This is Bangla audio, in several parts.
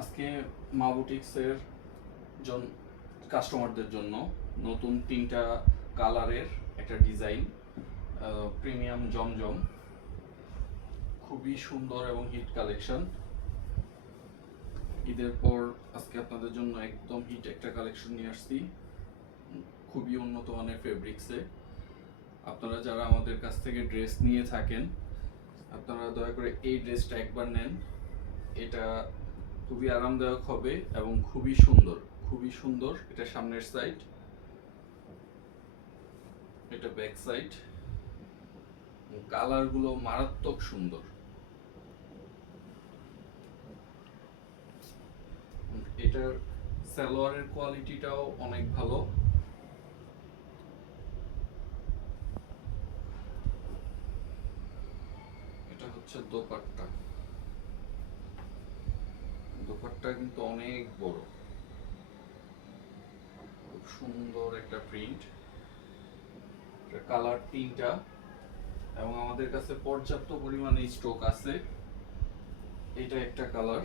আজকে মা বুটিক্সের কাস্টমারদের জন্য নতুন 3টা কালারের একটা ডিজাইন, প্রিমিয়াম জমজম, খুবই সুন্দর এবং হিট কালেকশন। ঈদের পর আজকে আপনাদের জন্য একদম হিট একটা কালেকশন নিয়ে আসছি, খুবই উন্নত মানের ফেব্রিক্সে। আপনারা যারা আমাদের কাছ থেকে ড্রেস নিয়ে থাকেন, আপনারা দয়া করে এই ড্রেসটা একবার নেন। এটা খুবই আরামদায়ক হবে এবং খুবই সুন্দর, খুবই সুন্দর। এটা সামনের সাইড, এটা ব্যাক সাইড, কালারগুলো মারাত্মক সুন্দর। এটার সালোয়ারের কোয়ালিটিটাও অনেক ভালো। এটা হচ্ছে দোপাট্টা, দোপাট্টা কিন্তু অনেক বড়, খুব সুন্দর একটা প্রিন্ট। কালার 3টা এবং আমাদের কাছে পর্যাপ্ত পরিমাণে স্টক আছে। এটা একটা কালার।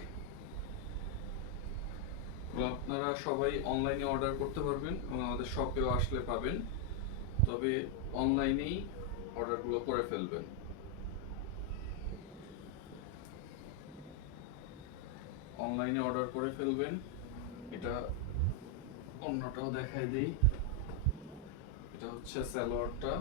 আপনারা সবাই অনলাইনে অর্ডার করতে পারবেন এবং আমাদের শপেও আসলে পাবেন, তবে অনলাইনেই অর্ডারগুলো করে ফেলবেন। অনলাইনে অর্ডার করে ফেলবেন। এটা অন্যটাও দেখাই দিই। এটা হচ্ছে সালোয়ারটা,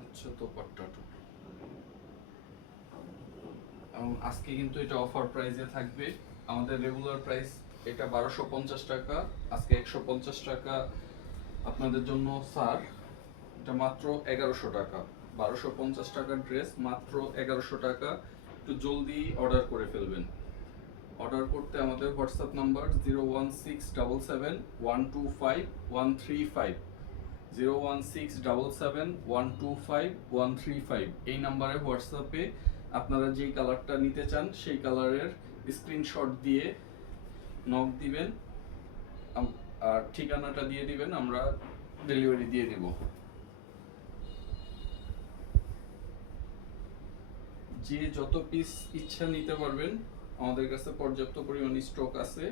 হচ্ছে দোপাট্টাটা। এবং আজকে কিন্তু এটা অফার প্রাইসে থাকবে। আমাদের রেগুলার প্রাইস এটা 1250 টাকা, আজকে 150 টাকা আপনাদের জন্য স্যার। এটা মাত্র 1100 টাকা, 1250 টাকার ড্রেস মাত্র 1100 টাকা। একটু জলদি অর্ডার করে ফেলবেন। অর্ডার করতে আমাদের হোয়াটসঅ্যাপ নাম্বার 01677125135, 01677125135। এই নাম্বারে হোয়াটসঅ্যাপে আপনারা যেই কালারটা নিতে চান সেই কালারের স্ক্রিনশট দিয়ে নক দিবেন আর ঠিকানাটা দিয়ে দিবেন, আমরা ডেলিভারি দিয়ে দিব। যে যত পিস ইচ্ছা নিতে পারবেন, আমাদের কাছে পর্যাপ্ত পরিমাণ স্টক আছে।